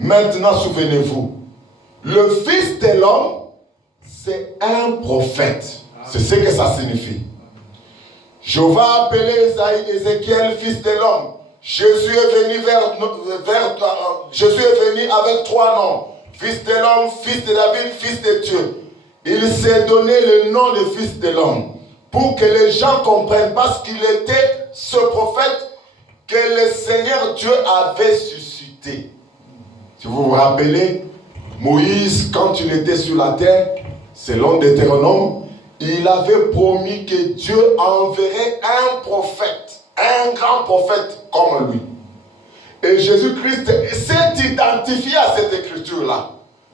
Maintenant, souvenez-vous, le Fils de l'homme, c'est un prophète. C'est ce que ça signifie. Je vais appeler Ézéchiel fils de l'homme. Jésus est venu Jésus est venu avec 3 noms. Fils de l'homme, fils de David, fils de Dieu. Il s'est donné le nom de fils de l'homme pour que les gens comprennent, parce qu'il était ce prophète que le Seigneur Dieu avait suscité. Si vous vous rappelez, Moïse, quand il était sur la terre, selon Deutéronome, il avait promis que Dieu enverrait un prophète, un grand prophète comme lui. Et Jésus-Christ s'est identifié à cette écriture-là.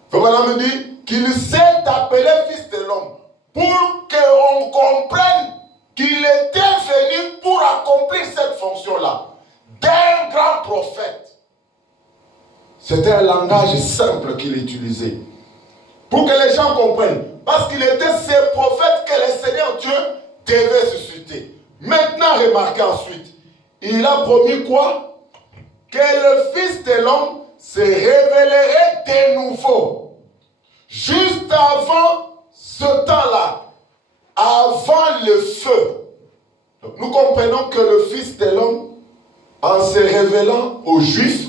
Il faut maintenant me dire qu'il s'est appelé fils de l'homme pour qu'on comprenne qu'il était venu pour accomplir cette fonction-là d'un grand prophète. C'était un langage simple qu'il utilisait pour que les gens comprennent. Parce qu'il était ce prophète que le Seigneur Dieu devait susciter. Maintenant, remarquez ensuite, il a promis quoi? Que le Fils de l'homme se révélerait de nouveau. Juste avant ce temps-là, avant le feu. Donc, nous comprenons que le Fils de l'homme, en se révélant aux Juifs,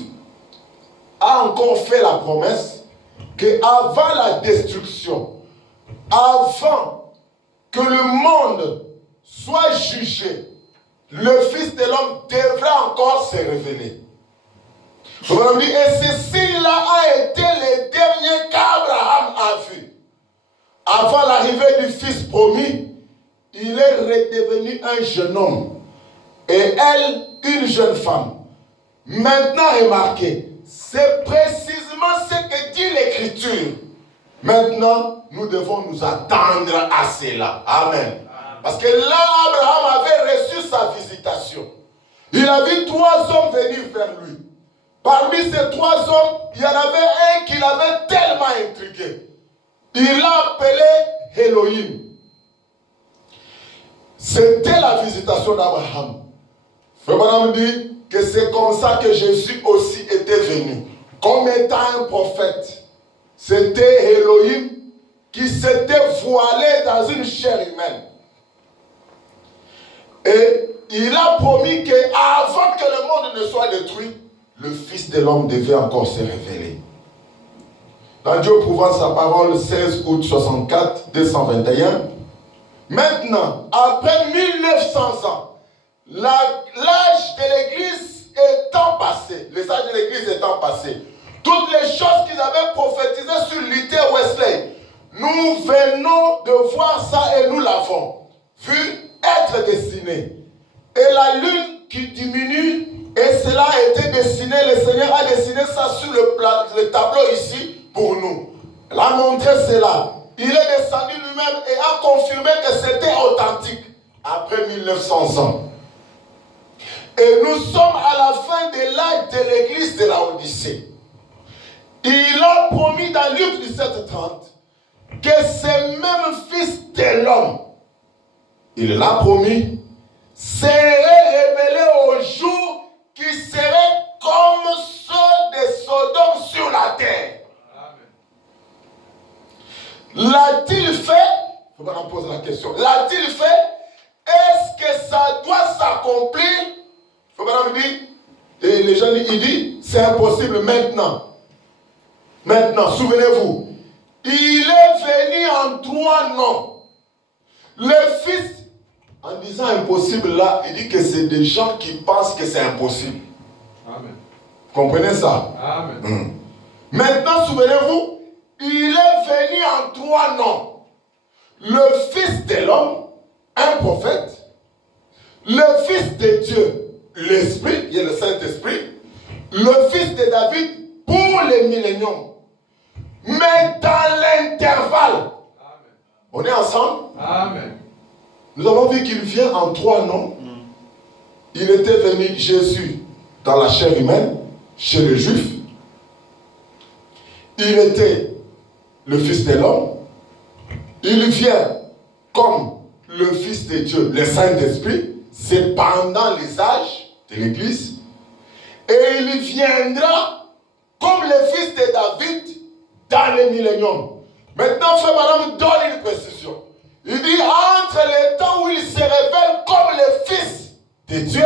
a encore fait la promesse qu'avant la destruction, avant que le monde soit jugé, le Fils de l'homme devra encore se révéler. Et ceci-là a été le dernier qu'Abraham a vu. Avant l'arrivée du Fils promis, il est redevenu un jeune homme et elle, une jeune femme. Maintenant, remarquez, c'est précisément ce que dit l'Écriture. Maintenant, nous devons nous attendre à cela. Amen. Parce que là, Abraham avait reçu sa visitation. Il a vu 3 hommes venir vers lui. Parmi ces 3 hommes, il y en avait un qui l'avait tellement intrigué. Il l'a appelé Elohim. C'était la visitation d'Abraham. Frère me dit que c'est comme ça que Jésus aussi était venu. Comme étant un prophète. C'était Elohim qui s'était voilé dans une chair humaine. Et il a promis qu'avant que le monde ne soit détruit, le Fils de l'homme devait encore se révéler. Dans Dieu prouvant sa parole, 16 août 64, 221. Maintenant, après 1900 ans, l'âge de l'Église étant passé, les âges de l'Église étant passés, toutes les choses qu'ils avaient prophétisées sur Luther Wesley, nous venons de voir ça et nous l'avons vu être dessiné. Et la lune qui diminue, et cela a été dessiné, le Seigneur a dessiné ça sur le tableau ici pour nous. Il a montré cela. Il est descendu lui-même et a confirmé que c'était authentique après 1900 ans. Et nous sommes à la fin de l'âge de l'église de la Odyssée. Il a promis dans Luc 17:30 que ce même Fils de l'homme, il l'a promis, serait révélé au jour qui serait comme ceux de Sodome sur la terre. L'a-t-il fait? Il faut qu'on pose la question. L'a-t-il fait? Est-ce que ça doit s'accomplir? Il faut qu'on me dise. Et les gens ils disent, c'est impossible maintenant. Maintenant, souvenez-vous, il est venu en 3 noms. Le Fils, en disant impossible là, il dit que c'est des gens qui pensent que c'est impossible. Amen. Vous comprenez ça? Amen. Maintenant, souvenez-vous, il est venu en 3 noms. Le Fils de l'homme, un prophète. Le Fils de Dieu, l'Esprit, il y a le Saint-Esprit. Le Fils de David pour les milléniums. Mais dans l'intervalle, on est ensemble? Amen. Nous avons vu qu'il vient en 3 noms. Il était venu, Jésus, dans la chair humaine, chez les Juifs. Il était le Fils de l'homme. Il vient comme le Fils de Dieu, le Saint-Esprit. C'est pendant les âges de l'Église. Et il viendra comme le fils de David dans le millénium. Maintenant, frère Madame donne une précision. Il dit entre le temps où il se révèle comme le fils de Dieu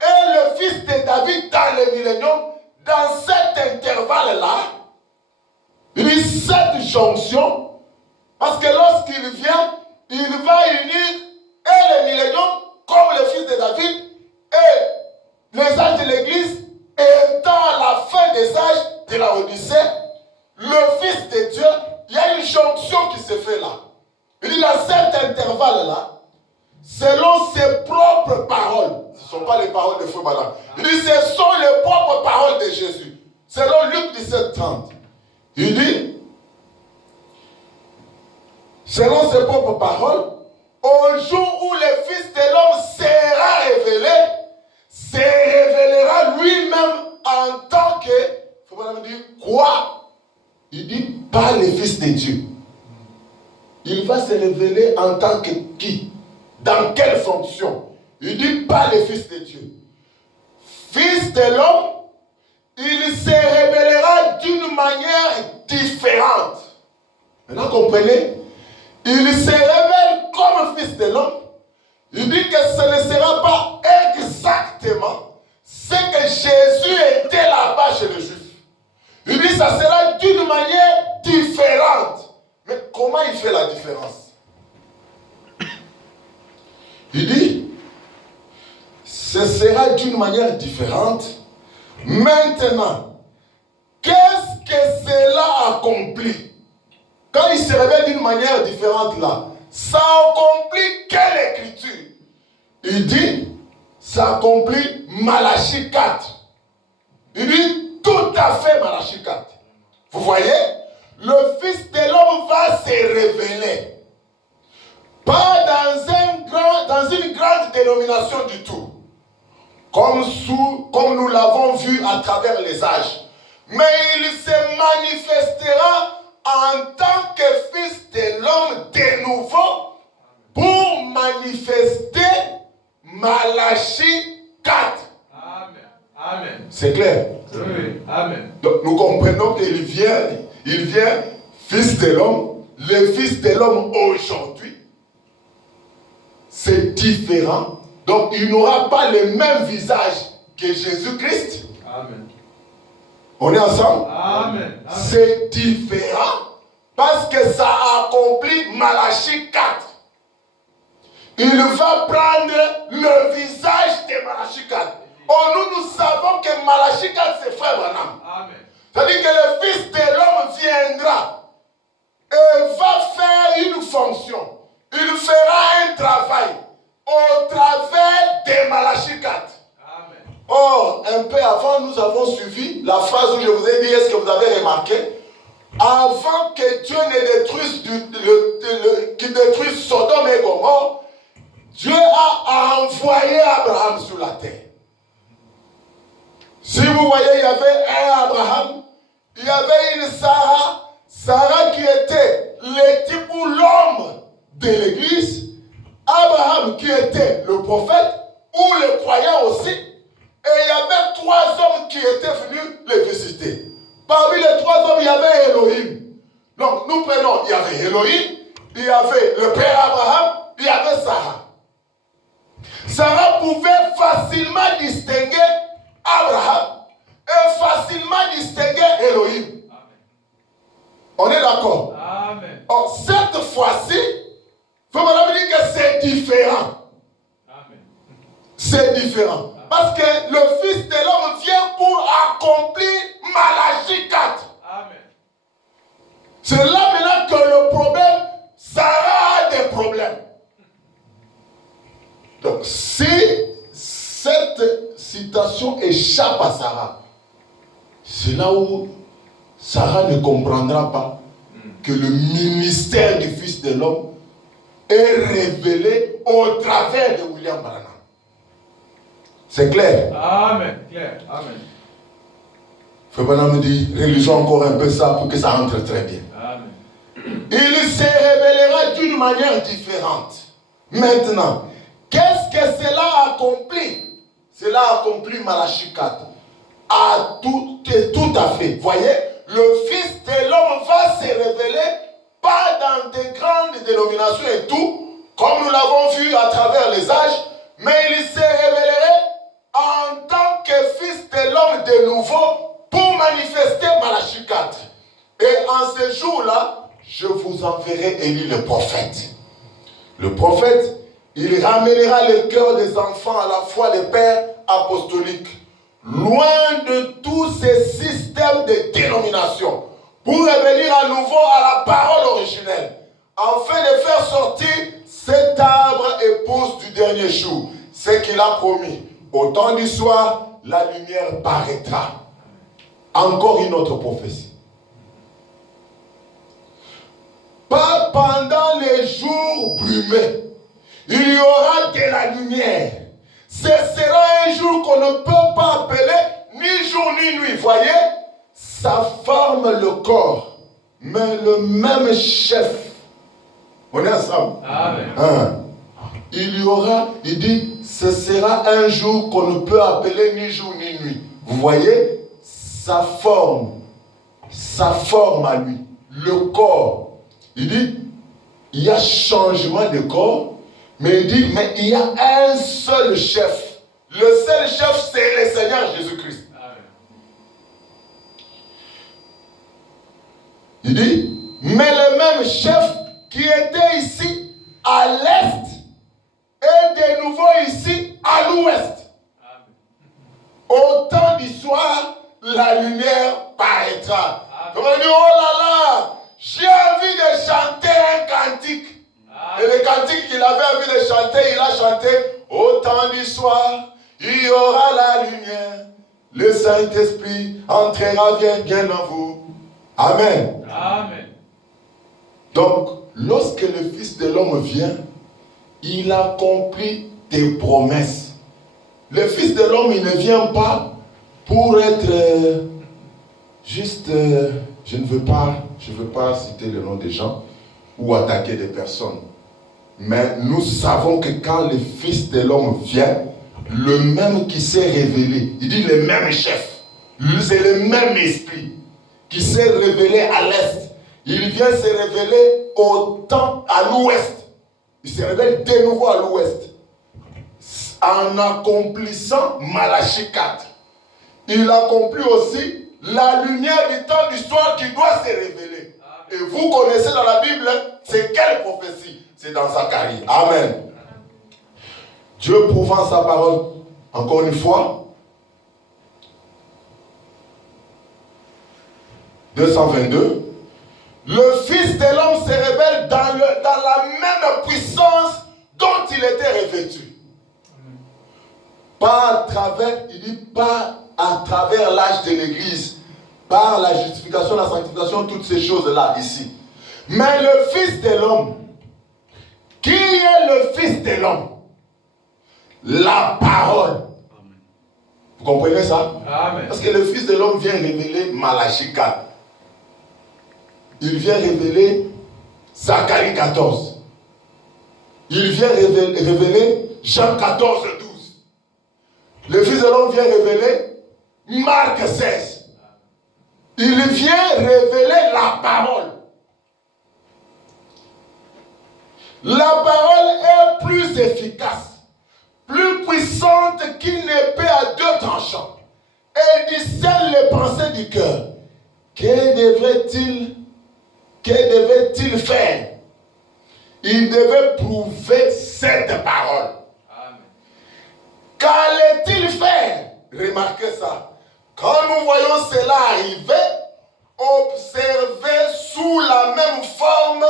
et le fils de David dans le millénium, dans cet intervalle-là, il dit cette jonction, parce que lorsqu'il vient, il va unir et le millénium comme le fils de David et les âges de l'Église, et dans la fin des âges de la Odyssée, le fils de Dieu, il y a une jonction qui se fait là. Il dit dans cet intervalle-là, selon ses propres paroles, ce ne sont pas les paroles de Frère Madame, il dit ce sont les propres paroles de Jésus. Selon Luc 17, 30. Il dit, selon ses propres paroles, au jour où le Fils de l'homme sera révélé, se révélera lui-même en tant que, Frère Madame dit, quoi? Il dit, pas le Fils de Dieu. Il va se révéler en tant que qui? Dans quelle fonction? Il dit pas le Fils de Dieu. Fils de l'homme, il se révélera d'une manière différente. Maintenant, comprenez? Il se révèle comme Fils de l'homme. Il dit que ce ne sera pas exactement ce que Jésus était là-bas chez les Juifs. Il dit que ça sera d'une manière différente. Mais comment il fait la différence? Il dit, ce sera d'une manière différente. Maintenant, qu'est-ce que cela accomplit? Quand il se révèle d'une manière différente là, ça accomplit quelle écriture? Il dit, ça accomplit Malachie 4. Il dit, tout à fait Malachie 4. Vous voyez? Le Fils de l'homme va se révéler. Pas dans une grande dénomination du tout. Comme nous l'avons vu à travers les âges. Mais il se manifestera en tant que Fils de l'homme de nouveau pour manifester Malachie 4. Amen. Amen. C'est clair? Oui. Amen. Donc nous comprenons qu'il vient Fils de l'homme, le Fils de l'homme aujourd'hui, c'est différent. Donc il n'aura pas le même visage que Jésus-Christ. Amen. On est ensemble? Amen. C'est différent parce que ça accomplit Malachie 4. Il va prendre le visage de Malachie 4. Oh, nous savons que Malachie 4 c'est Frère Branham. Amen. C'est-à-dire que le Fils de l'homme viendra et va faire une fonction. Il fera un travail au travers de Malachie 4. Amen. Or, un peu avant, nous avons suivi la phrase où je vous ai dit, est-ce que vous avez remarqué? Avant que Dieu ne détruise, qu'il détruise Sodome et Gomorrhe, Dieu a envoyé Abraham sur la terre. Si vous voyez, il y avait un Abraham, il y avait une Sarah qui était le type ou l'homme de l'église, Abraham qui était le prophète ou le croyant aussi, et il y avait 3 hommes qui étaient venus les visiter. Parmi les 3 hommes, il y avait Elohim. Donc nous prenons, il y avait Elohim, il y avait le père Abraham, il y avait Sarah. Sarah pouvait facilement distinguer Abraham et facilement distinguer Elohim. On est d'accord? Amen. Or, cette fois-ci, il faut me dire que c'est différent. Amen. C'est différent. Parce que le Fils de l'homme vient pour accomplir Malachie 4. Amen. C'est là maintenant que le problème, Sarah a des problèmes. Donc, si cette citation échappe à Sarah, c'est là où Sarah ne comprendra pas que le ministère du Fils de l'homme est révélé au travers de William Branham. C'est clair? Amen. Clair. Amen. Frère Branham me dit, réalisons encore un peu ça pour que ça entre très bien. Amen. Il se révélera d'une manière différente. Maintenant, qu'est-ce que cela accomplit? Cela accomplit Malachie 4. à tout à fait. Voyez, le Fils de l'homme va se révéler pas dans des grandes dénominations et tout, comme nous l'avons vu à travers les âges, mais il se révélerait en tant que Fils de l'homme de nouveau pour manifester Malachie 4. Et en ce jour-là, je vous enverrai Élie le prophète. Le prophète, il ramènera le cœur des enfants à la foi des pères apostoliques, loin de tous ces systèmes de dénomination, pour revenir à nouveau à la parole originelle, afin de faire sortir cet arbre épouse du dernier jour, ce qu'il a promis. Au temps du soir, la lumière paraîtra. Encore une autre prophétie. Pas pendant les jours brumeux, il y aura de la lumière. Ce sera un jour qu'on ne peut pas appeler ni jour ni nuit. Voyez, ça forme le corps, mais le même chef. On est ensemble. Amen. Il y aura, il dit, ce sera un jour qu'on ne peut appeler ni jour ni nuit. Vous voyez, sa forme à lui, le corps. Il dit, il y a changement de corps, mais il dit, mais il y a un seul chef. Le seul chef, c'est le Seigneur Jésus-Christ. Il dit, mais le même chef qui était ici à l'est est de nouveau ici à l'ouest. Au temps du soir, la lumière paraîtra. Donc on dit, oh là là, j'ai envie de chanter un cantique. Et le cantique qu'il avait envie de chanter, il a chanté, au temps du soir, il y aura la lumière. Le Saint-Esprit entrera bien en vous. Amen. Amen. Donc, lorsque le Fils de l'homme vient, il accomplit des promesses. Le Fils de l'homme, il ne vient pas pour être juste, je ne veux pas citer le nom des gens ou attaquer des personnes. Mais nous savons que quand le Fils de l'homme vient, le même qui s'est révélé, il dit le même chef, c'est le même esprit qui s'est révélé à l'est. Il vient se révéler à l'ouest. Il se révèle de nouveau à l'ouest. En accomplissant Malachie 4. Il accomplit aussi la lumière du temps du soir qui doit se révéler. Et vous connaissez dans la Bible, c'est quelle prophétie? C'est dans Zacharie. Amen. Dieu prouvant sa parole, encore une fois. 222. Le Fils de l'homme se révèle dans la même puissance dont il était revêtu. Pas à travers l'âge de l'Église, par la justification, la sanctification, toutes ces choses-là ici. Mais le Fils de l'homme, qui est le Fils de l'homme? La parole. Vous comprenez ça? Amen. Parce que le Fils de l'homme vient révéler Malachie 4. Il vient révéler Zacharie 14. Il vient révéler Jean 14, 12. Le Fils de l'homme vient révéler Marc 16. Il vient révéler la parole. La parole est plus efficace, plus puissante qu'une épée à deux tranchants. Elle discerne les pensées du cœur. Que devait-il faire? Il devait prouver cette parole. Amen. Qu'allait-il faire? Remarquez ça. Quand nous voyons cela arriver, observez sous la même forme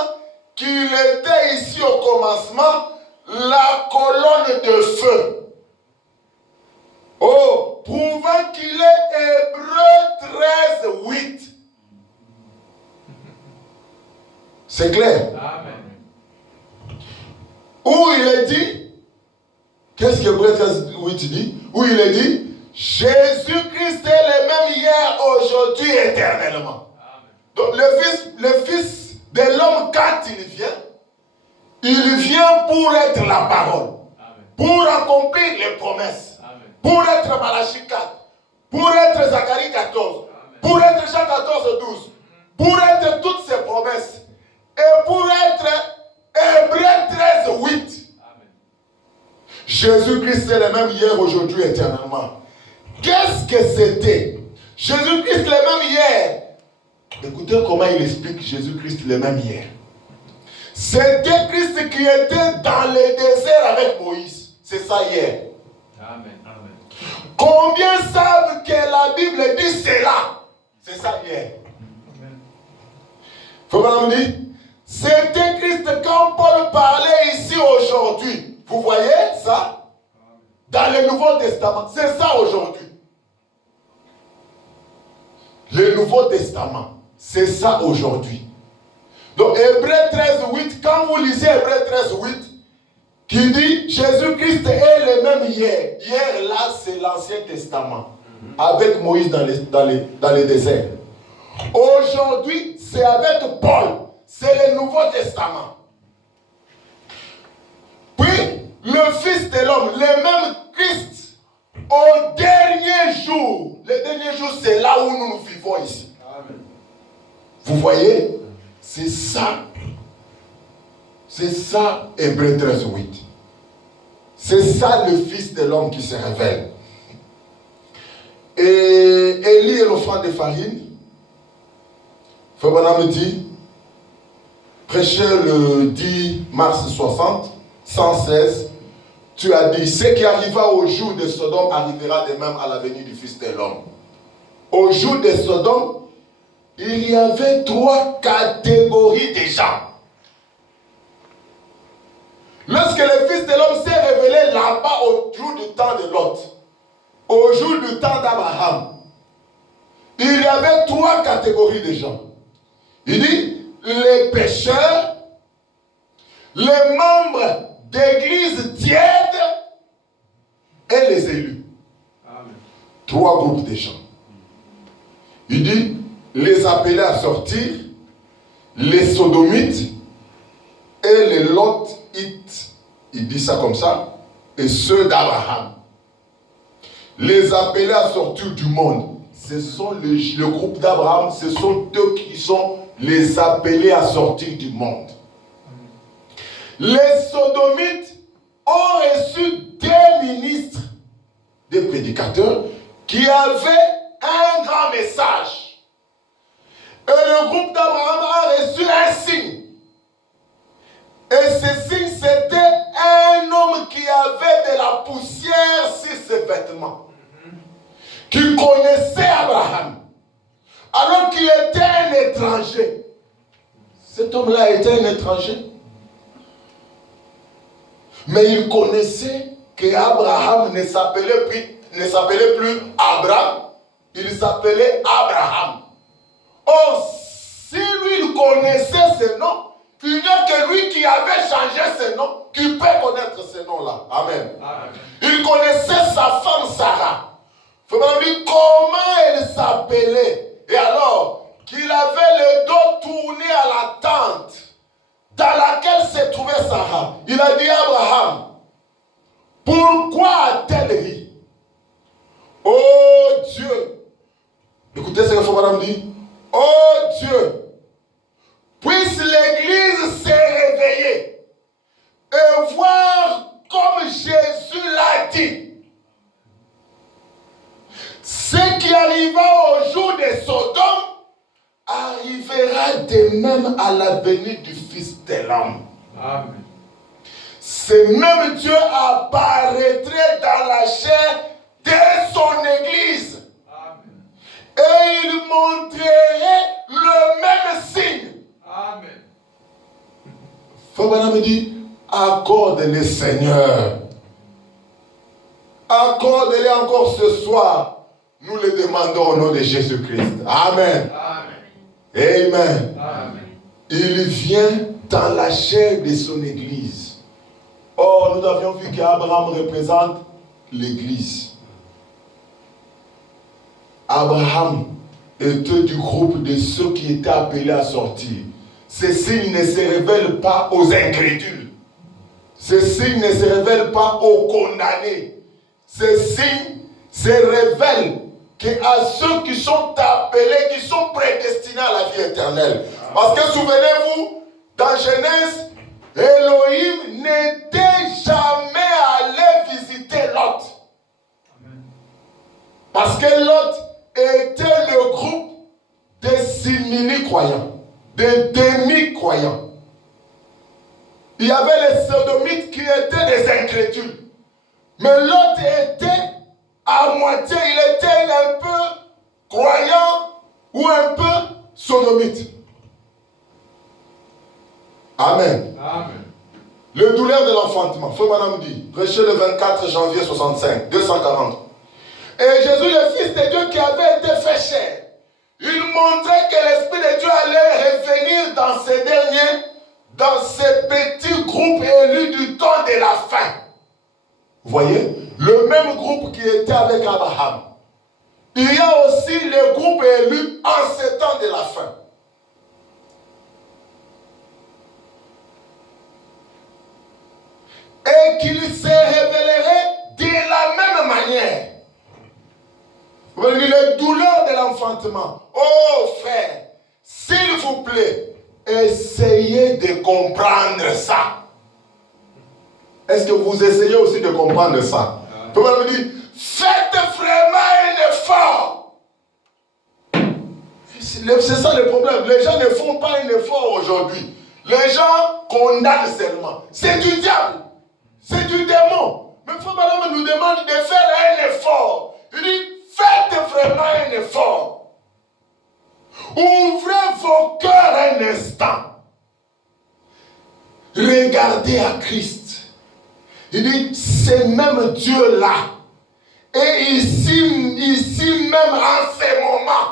qu'il était ici au commencement, la colonne de feu. Oh, prouvant qu'il est Hébreux 13, 8. C'est clair. Amen. Où il est dit, qu'est-ce que Hébreux 13, 8 dit? Où il est dit, Jésus-Christ est le même hier, aujourd'hui, éternellement. Amen. Donc le fils de l'homme, quand il vient pour être la parole, Amen. pour accomplir les promesses, Amen. pour être Malachie 4, pour être Zacharie 14, pour être Jean 14, 12, pour être toutes ces promesses, et pour être Hébreux 13, 8. Jésus-Christ est le même hier, aujourd'hui, éternellement. Qu'est-ce que c'était? Jésus-Christ le même hier. Écoutez comment il explique Jésus-Christ le même hier. C'était Christ qui était dans le désert avec Moïse. C'est ça hier. Amen. Amen. Combien savent que la Bible dit cela? C'est ça hier. Faut pas me dire? C'était Christ quand Paul parlait ici aujourd'hui. Vous voyez ça? Dans le Nouveau Testament. C'est ça aujourd'hui. Le Nouveau Testament. C'est ça aujourd'hui. Donc Hébreux 13, 8, quand vous lisez Hébreux 13, 8, qui dit Jésus-Christ est le même hier. Hier là, c'est l'Ancien Testament. Avec Moïse dans les déserts. Aujourd'hui, c'est avec Paul. C'est le Nouveau Testament. Puis, le Fils de l'homme, le même Christ, au dernier jour. Le dernier jour, c'est là où nous vivons ici. Amen. Vous voyez? C'est ça. C'est ça, Hébreux 13, 8. C'est ça le Fils de l'homme qui se révèle. Et Élie et l'offrande de farine. Fabana me dit, prêché le 10 mars 116, tu as dit, ce qui arriva au jour de Sodome arrivera de même à la venue du Fils de l'homme. Au jour de Sodome, il y avait 3 catégories de gens. Lorsque le Fils de l'homme s'est révélé là-bas au jour du temps de Lot, au jour du temps d'Abraham, il y avait 3 catégories de gens. Il dit, les pécheurs, les membres d'église tiède et les élus. Amen. 3 groupes de gens. Il dit, les appelés à sortir, les sodomites et les lotites. Il dit ça comme ça. Et ceux d'Abraham. Les appelés à sortir du monde. Ce sont le groupe d'Abraham. Ce sont eux qui sont les appelés à sortir du monde. Les sodomites ont reçu des ministres, des prédicateurs, qui avaient un grand message. Et le groupe d'Abraham a reçu un signe. Et ce signe, c'était un homme qui avait de la poussière sur ses vêtements. Qui connaissait Abraham. Alors qu'il était un étranger. Cet homme-là était un étranger. Mais il connaissait qu'Abraham ne s'appelait plus Abraham. Il s'appelait Abraham. Or, si lui il connaissait ce nom, il n'y a que lui qui avait changé ce nom, qui peut connaître ce nom-là. Amen. Amen. Il connaissait sa femme Sarah. Il faut me dire comment elle s'appelait. Et alors, qu'il avait le dos tourné à la tente dans laquelle se trouvait Sarah. Il a dit à Abraham, pourquoi a-t-elle ri? Oh Dieu. Écoutez ce que Madame dit. Oh Dieu. Puisse l'Église se réveiller et voir comme Jésus l'a dit. Ce qui arriva au jour de Sodome arrivera de même à la venue du Fils de l'homme. Amen. Ce même Dieu apparaîtrait dans la chair de son Église. Amen. Et il montrerait le même signe. Amen. Fabana me dit, accorde-le Seigneur. Accorde-le encore ce soir. Nous le demandons au nom de Jésus-Christ. Amen. Amen. Amen. Amen. Il vient dans la chair de son Église. Or, nous avions vu qu'Abraham représente l'Église. Abraham était du groupe de ceux qui étaient appelés à sortir. Ces signes ne se révèlent pas aux incrédules. Ces signes ne se révèlent pas aux condamnés. Ces signes se révèlent qu'à ceux qui sont appelés, qui sont prédestinés à la vie éternelle. Parce que souvenez-vous, dans Genèse, Elohim n'était jamais allé visiter Lot. Parce que Lot était le groupe des simili-croyants, des demi-croyants. Il y avait les sodomites qui étaient des incrédules. Mais Lot était à moitié, il était un peu croyant ou un peu sodomite. Amen. Amen. Le douleur de l'enfantement. Frère Madame dit, prêché le 24 janvier 65, 240. Et Jésus, le Fils de Dieu qui avait été fait chair, il montrait que l'Esprit de Dieu allait revenir dans ces derniers, dans ces petits groupes élus du temps de la fin. Vous voyez, le même groupe qui était avec Abraham. Il y a aussi les groupes élus en ce temps de la fin. Et qu'il se révélerait de la même manière. Les douleurs de l'enfantement. Oh frère, s'il vous plaît, essayez de comprendre ça. Est-ce que vous essayez aussi de comprendre ça? Vous me dire, faites vraiment un effort. C'est ça le problème. Les gens ne font pas un effort aujourd'hui. Les gens condamnent seulement. C'est du diable. C'est du démon. Mais Frère Madame nous demande de faire un effort. Il dit, faites vraiment un effort. Ouvrez vos cœurs un instant. Regardez à Christ. Il dit, c'est même Dieu-là. Et ici même en ce moment.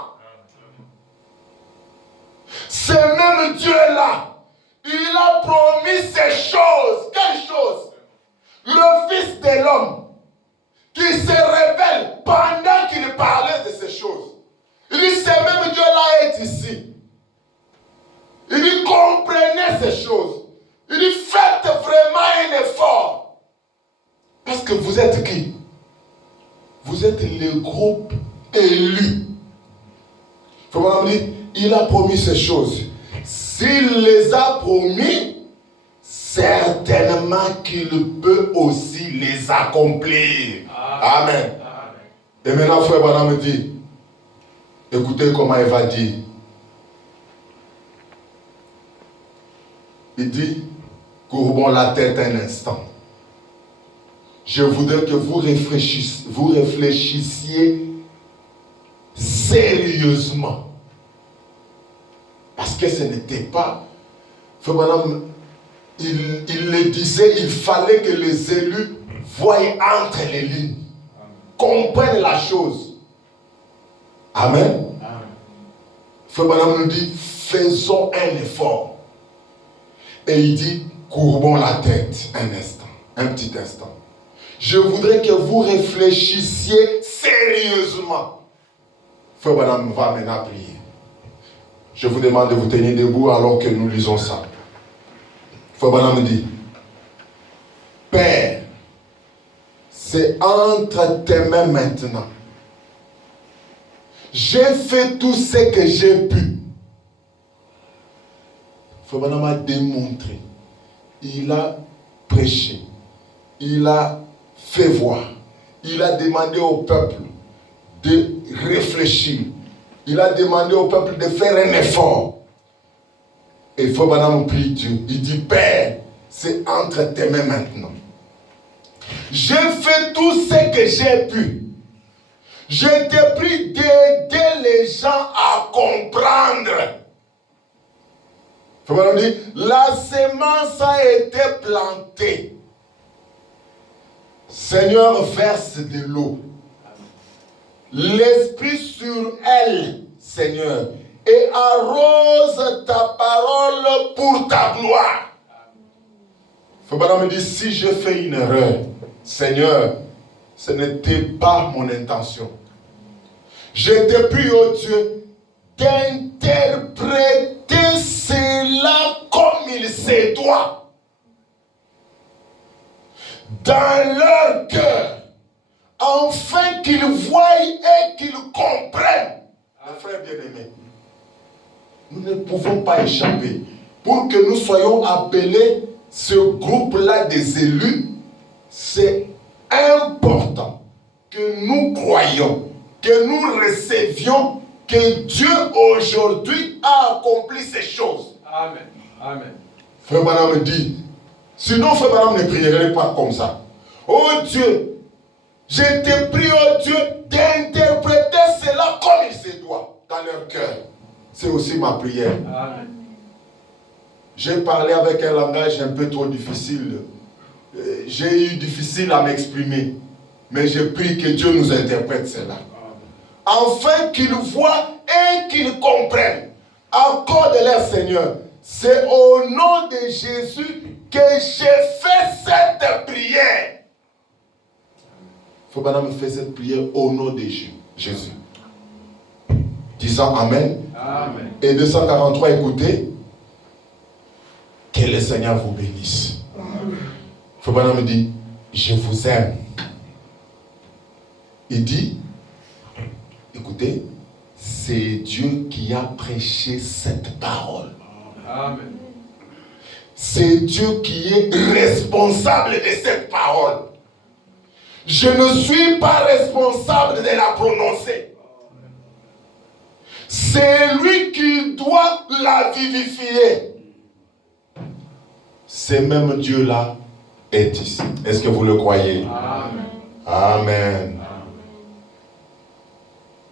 C'est même Dieu-là. Il a promis ces choses. Quelles choses? Le Fils de l'homme qui se révèle pendant qu'il parlait de ces choses. Il dit, c'est même Dieu-là est ici. Il dit, comprenez ces choses. Il dit, faites vraiment un effort. Parce que vous êtes qui? Vous êtes le groupe élu. Faut dire, il a promis ces choses. S'il les a promis, certainement qu'il peut aussi les accomplir. Amen. Et maintenant, frère Branham me dit, écoutez comment il va dire. Il dit, courbons la tête un instant. Je voudrais que vous réfléchissiez sérieusement. Parce que ce n'était pas... Frère Branham, il le disait, il fallait que les élus voient entre les lignes. Comprennent la chose. Amen. Frère Branham nous dit, faisons un effort. Et il dit, courbons la tête un instant, un petit instant. Je voudrais que vous réfléchissiez sérieusement. Frère Branham va maintenant prier. Je vous demande de vous tenir debout alors que nous lisons ça. Frère Branham dit, Père, c'est entre tes mains maintenant. J'ai fait tout ce que j'ai pu. Frère Branham a démontré. Il a prêché. Il a fait voir. Il a demandé au peuple de réfléchir. Il a demandé au peuple de faire un effort. Et Frère Branham prie Dieu. Il dit, Père, c'est entre tes mains maintenant. J'ai fait tout ce que j'ai pu. Je t'ai pris d'aider les gens à comprendre. Frère Branham dit, la semence a été plantée. Seigneur, verse de l'eau. L'Esprit sur elle, Seigneur, et arrose ta parole pour ta gloire. Frère Branham me dit, si j'ai fait une erreur, Seigneur, ce n'était pas mon intention. Je te prie, oh Dieu, d'interpréter cela comme il se doit. Dans leur cœur, afin que qu'ils voient et qu'ils comprennent. Mes frères bien-aimés, nous ne pouvons pas échapper. Pour que nous soyons appelés, ce groupe-là des élus, c'est important que nous croyions, que nous recevions que Dieu aujourd'hui a accompli ces choses. Amen. Amen. Frère Branham me dit, sinon Frère Branham ne prierait pas comme ça. Oh Dieu, je te prie, oh Dieu, d'interpréter cela comme il se doit dans leur cœur. C'est aussi ma prière. Amen. J'ai parlé avec un langage un peu trop difficile. J'ai eu difficile à m'exprimer. Mais je prie que Dieu nous interprète cela. Afin qu'ils voient et qu'ils comprennent. Accorde-leur, Seigneur. C'est au nom de Jésus que j'ai fait cette prière. Il faut maintenant me faire cette prière au nom de Jésus. Disant Amen. Amen. Et 243, écoutez. Que le Seigneur vous bénisse. Il faut maintenant me dire, je vous aime. Il dit, écoutez, c'est Dieu qui a prêché cette parole. Amen. C'est Dieu qui est responsable de cette parole. Je ne suis pas responsable de la prononcer. C'est lui qui doit la vivifier. Ce même Dieu-là est ici. Est-ce que vous le croyez? Amen. Amen.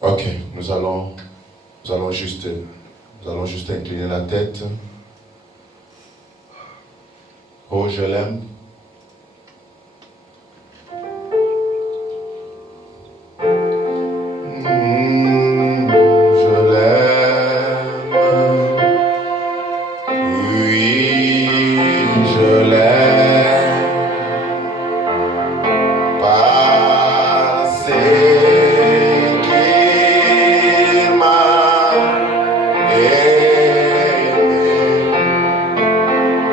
Ok, nous allons juste incliner la tête. Oh, je l'aime. Je l'aime. Oui, je l'aime. Parce qu'il m'a aimé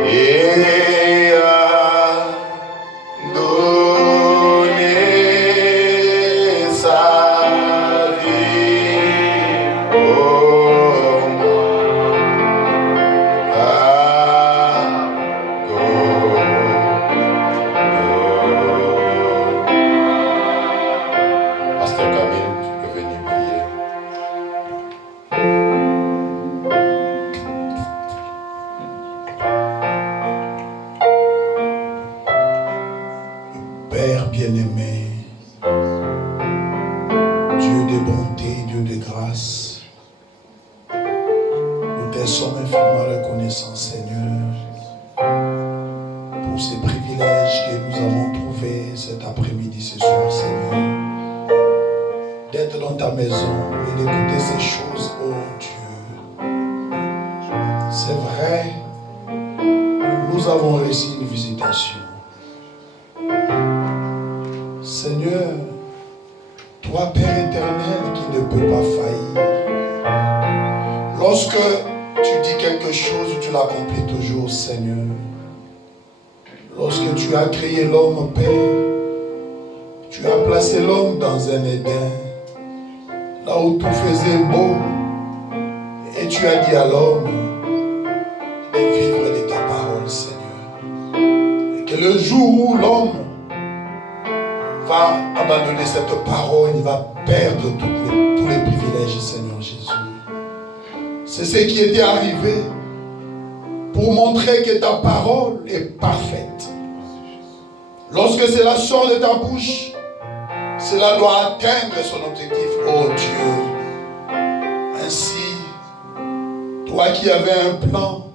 et a donné sa vie pour moi. Pasteur Camille, tu peux venir prier. Père bien-aimé, Dieu de bonté, Dieu de grâce, nous te sommes infiniment reconnaissants, Seigneur, pour ces privilèges que nous avons trouvés cet après-midi, ce soir, Seigneur, d'être dans ta maison et d'écouter ces choses, oh Dieu. C'est vrai, nous avons reçu une visitation. Seigneur, toi Père éternel qui ne peut pas faillir, lorsque tu dis quelque chose, tu l'accomplis toujours, Seigneur. Lorsque tu as créé l'homme, Père, tu as placé l'homme dans un Éden, là où tout faisait beau, et tu as dit à l'homme de vivre de ta parole, Seigneur. Et que le jour où l'homme va abandonner cette parole, il va perdre tous les privilèges, Seigneur Jésus. C'est ce qui était arrivé pour montrer que ta parole est parfaite. Lorsque cela sort de ta bouche, cela doit atteindre son objectif, oh Dieu. Ainsi, toi qui avais un plan,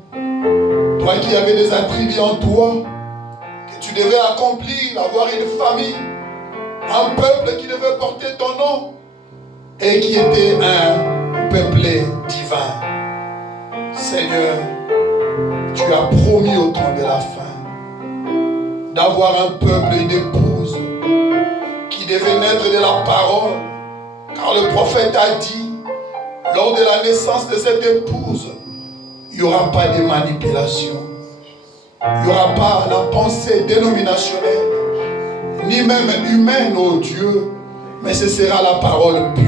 toi qui avais des attributs en toi, que tu devais accomplir, avoir une famille, un peuple qui devait porter ton nom et qui était un peuple divin. Seigneur, tu as promis au temps de la fin d'avoir un peuple, une épouse qui devait naître de la parole, car le prophète a dit, lors de la naissance de cette épouse, il n'y aura pas de manipulation, il n'y aura pas la pensée dénominationnelle, ni même humaine, oh Dieu, mais ce sera la parole pure.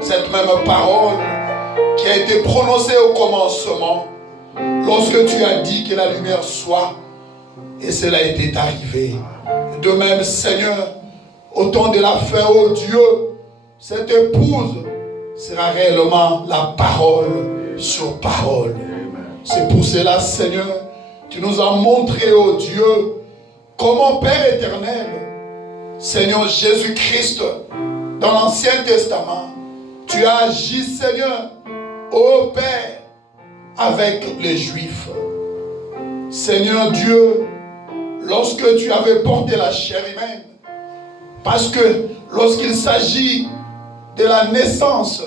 Cette même parole qui a été prononcée au commencement, lorsque tu as dit que la lumière soit, et cela était arrivé. De même, Seigneur, au temps de la fin, oh Dieu, cette épouse sera réellement la parole sur parole. C'est pour cela, Seigneur, tu nous as montré, oh Dieu, comment, Père éternel, Seigneur Jésus-Christ, dans l'Ancien Testament, tu as agi, Seigneur, ô Père, avec les Juifs. Seigneur Dieu, lorsque tu avais porté la chair humaine, parce que lorsqu'il s'agit de la naissance,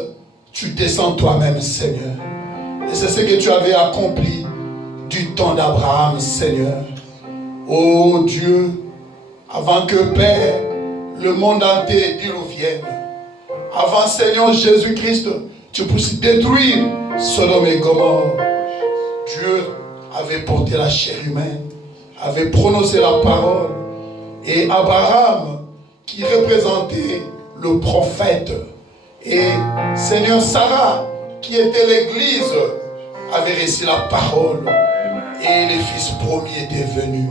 tu descends toi-même, Seigneur. Et c'est ce que tu avais accompli du temps d'Abraham, Seigneur. Ô Dieu, avant que, Père, le monde entier diluvienne, avant, Seigneur Jésus-Christ, tu puisses détruire Sodome et Gomorrhe, Dieu avait porté la chair humaine, avait prononcé la parole, et Abraham, qui représentait le prophète, et Seigneur Sarah, qui était l'église, avait reçu la parole, et les fils promis étaient venus.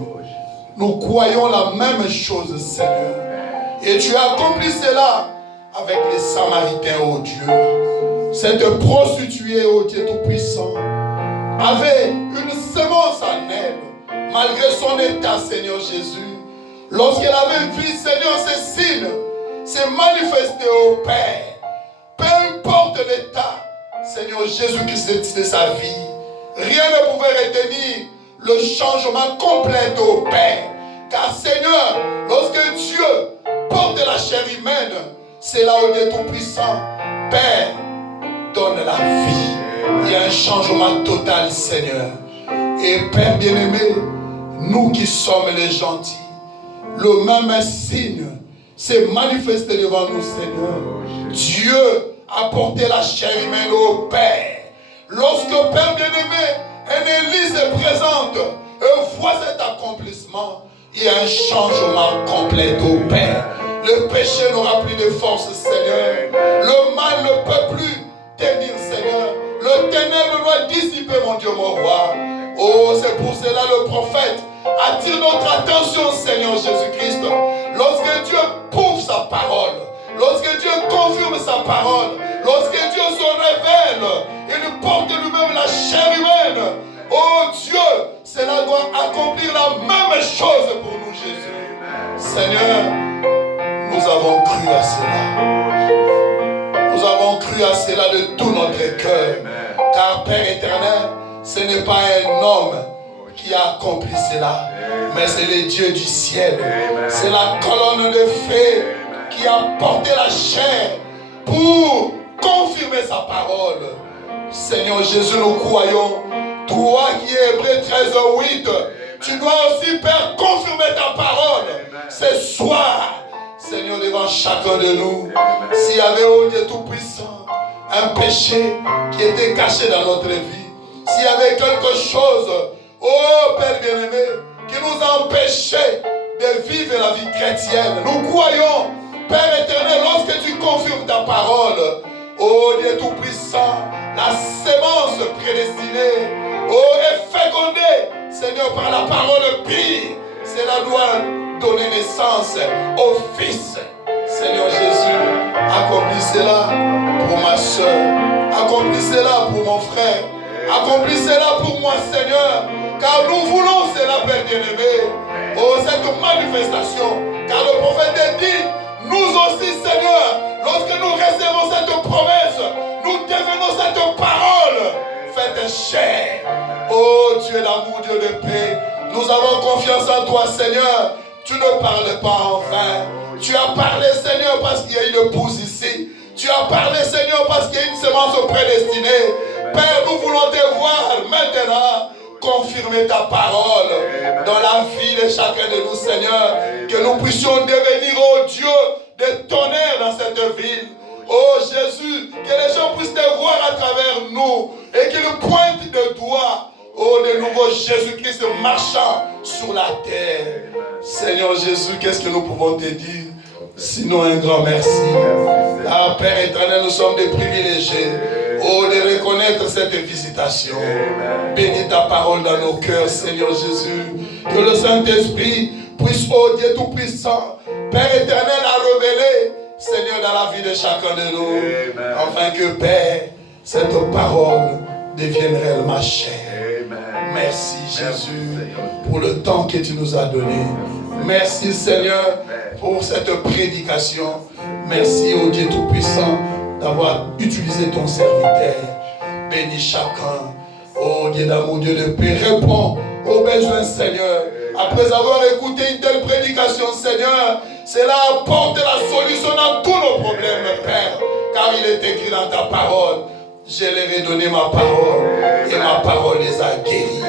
Nous croyons la même chose, Seigneur, et tu as accompli cela avec les Samaritains, oh Dieu. Cette prostituée, oh Dieu Tout-Puissant, avait une semence en elle, malgré son état, Seigneur Jésus. Lorsqu'elle avait vu, Seigneur, ces signes se manifester au Père, peu importe l'état, Seigneur Jésus-Christ de sa vie, rien ne pouvait retenir le changement complet au Père. Car Seigneur, lorsque Dieu porte la chair humaine, c'est là où Dieu Tout-Puissant, Père, donne la vie. Il y a un changement total, Seigneur. Et Père bien-aimé, nous qui sommes les gentils, le même signe s'est manifesté devant nous, Seigneur. Dieu a porté la chair humaine au Père. Lorsque, Père bien-aimé, un Élie se présente et voit cet accomplissement, il y a un changement complet au Père. Le péché n'aura plus de force, Seigneur. Le mal ne peut plus tenir, Seigneur. Le ténèbre doit dissiper, mon Dieu, mon roi. Oh, c'est pour cela le prophète attire notre attention, Seigneur Jésus-Christ. Lorsque Dieu prouve sa parole, lorsque Dieu confirme sa parole, lorsque Dieu se révèle, il porte lui-même la chair humaine. Oh Dieu, cela doit accomplir la même chose pour nous, Jésus. Seigneur, nous avons cru à cela. Nous avons cru à cela de tout notre cœur. Car Père éternel, ce n'est pas un homme qui a accompli cela, mais c'est le Dieu du ciel. C'est la colonne de feu qui a porté la chair pour confirmer sa parole. Seigneur Jésus, nous croyons. Toi qui es Hébreux 13:8, tu dois aussi, Père, confirmer ta parole. Ce soir, Seigneur, devant chacun de nous, s'il y avait, oh Dieu Tout-Puissant, un péché qui était caché dans notre vie, s'il y avait quelque chose, oh Père bien-aimé, qui nous empêchait de vivre la vie chrétienne, nous croyons, Père éternel, lorsque tu confirmes ta parole, oh Dieu Tout-Puissant, la sémence prédestinée, oh, est fécondée, Seigneur, par la parole pure, cela doit donner naissance au Fils. Seigneur Jésus, accomplis cela pour ma soeur, accomplis cela pour mon frère, accomplis cela pour moi, Seigneur, car nous voulons cela, Père bien-aimé. Oh, cette manifestation, car le prophète dit, nous aussi, Seigneur, lorsque nous recevons cette promesse, nous devenons cette parole faite chair. Oh Dieu d'amour, Dieu de paix, nous avons confiance en toi, Seigneur. Tu ne parles pas en vain. Tu as parlé, Seigneur, parce qu'il y a une épouse ici. Tu as parlé, Seigneur, parce qu'il y a une semence prédestinée. Père, nous voulons te voir maintenant confirmer ta parole dans la vie de chacun de nous, Seigneur. Que nous puissions devenir, oh Dieu, des tonnerres dans cette ville. Oh Jésus, que les gens puissent te voir à travers nous et qu'ils pointent de doigt, oh, de nouveau Jésus-Christ marchant sur la terre. Seigneur Jésus, qu'est-ce que nous pouvons te dire? Sinon, un grand merci. Ah, Père éternel, nous sommes des privilégiés. Oh, de reconnaître cette visitation. Bénis ta parole dans nos cœurs, Seigneur Jésus. Que le Saint-Esprit puisse, oh Dieu Tout-Puissant, Père éternel, à révéler, Seigneur, dans la vie de chacun de nous. Afin que, Père, cette parole devienne réellement chère. Merci, Jésus, pour le temps que tu nous as donné. Merci, Seigneur, pour cette prédication. Merci, oh Dieu Tout-Puissant, d'avoir utilisé ton serviteur. Bénis chacun. Oh Dieu d'amour, Dieu de paix, réponds aux besoins, Seigneur. Après avoir écouté une telle prédication, Seigneur, cela apporte la solution à tous nos problèmes, Père. Car il est écrit dans ta parole, je leur ai donné ma parole et ma parole les a guéris.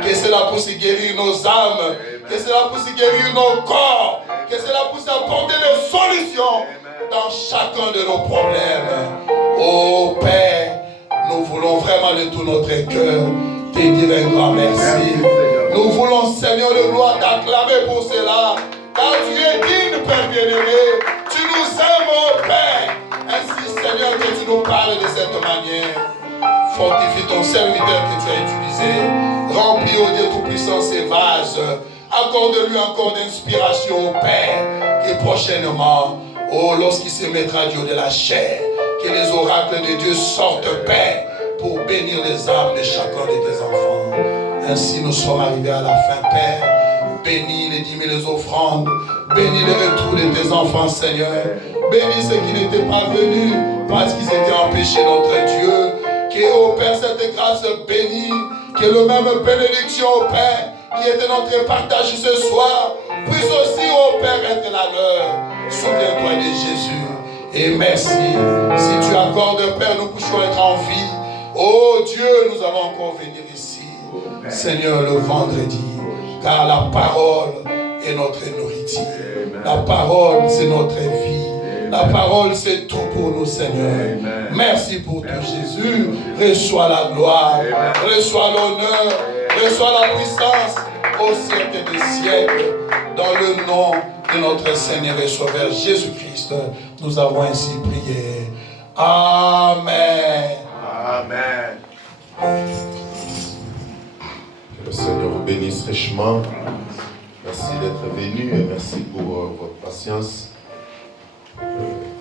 Que cela puisse guérir nos âmes, que cela puisse guérir nos corps, que cela puisse apporter des solutions dans chacun de nos problèmes. Oh Père, nous voulons vraiment de tout notre cœur te dire un grand merci. Nous voulons, Seigneur de gloire, t'acclamer pour cela. Car tu es digne, Père bien-aimé. Tu nous aimes, oh Père. Ainsi, Seigneur, que tu nous parles de cette manière. Fortifie ton serviteur que tu as utilisé. Remplis, oh Dieu Tout-Puissant, ses vases. Accorde-lui encore d'inspiration, au Père. Et prochainement, oh, lorsqu'il se mettra Dieu de la chair, que les oracles de Dieu sortent, Père, pour bénir les âmes de chacun de tes enfants. Ainsi, nous sommes arrivés à la fin, Père. Bénis les dîmes et les offrandes. Bénis le retour de tes enfants, Seigneur. Bénis ceux qui n'étaient pas venus parce qu'ils étaient empêchés, notre Dieu. Que, ô Père, cette grâce bénie, que le même bénédiction, ô Père, qui était notre partage ce soir, puisse aussi, ô Père, être la leur. Souviens-toi de Jésus. Et merci. Si tu accordes, Père, nous puissions être en vie. Oh Dieu, nous allons encore venir ici. Seigneur, le vendredi. Car la parole est notre nourriture. La parole, c'est notre vie. La parole, c'est tout pour nous, Seigneur. Merci pour tout, Jésus. Reçois la gloire. Reçois l'honneur. Reçois la puissance au siècle des siècles. Dans le nom de notre Seigneur et Sauveur Jésus-Christ, nous avons ainsi prié. Amen. Amen. Que le Seigneur vous bénisse richement. Merci d'être venu et merci pour votre patience.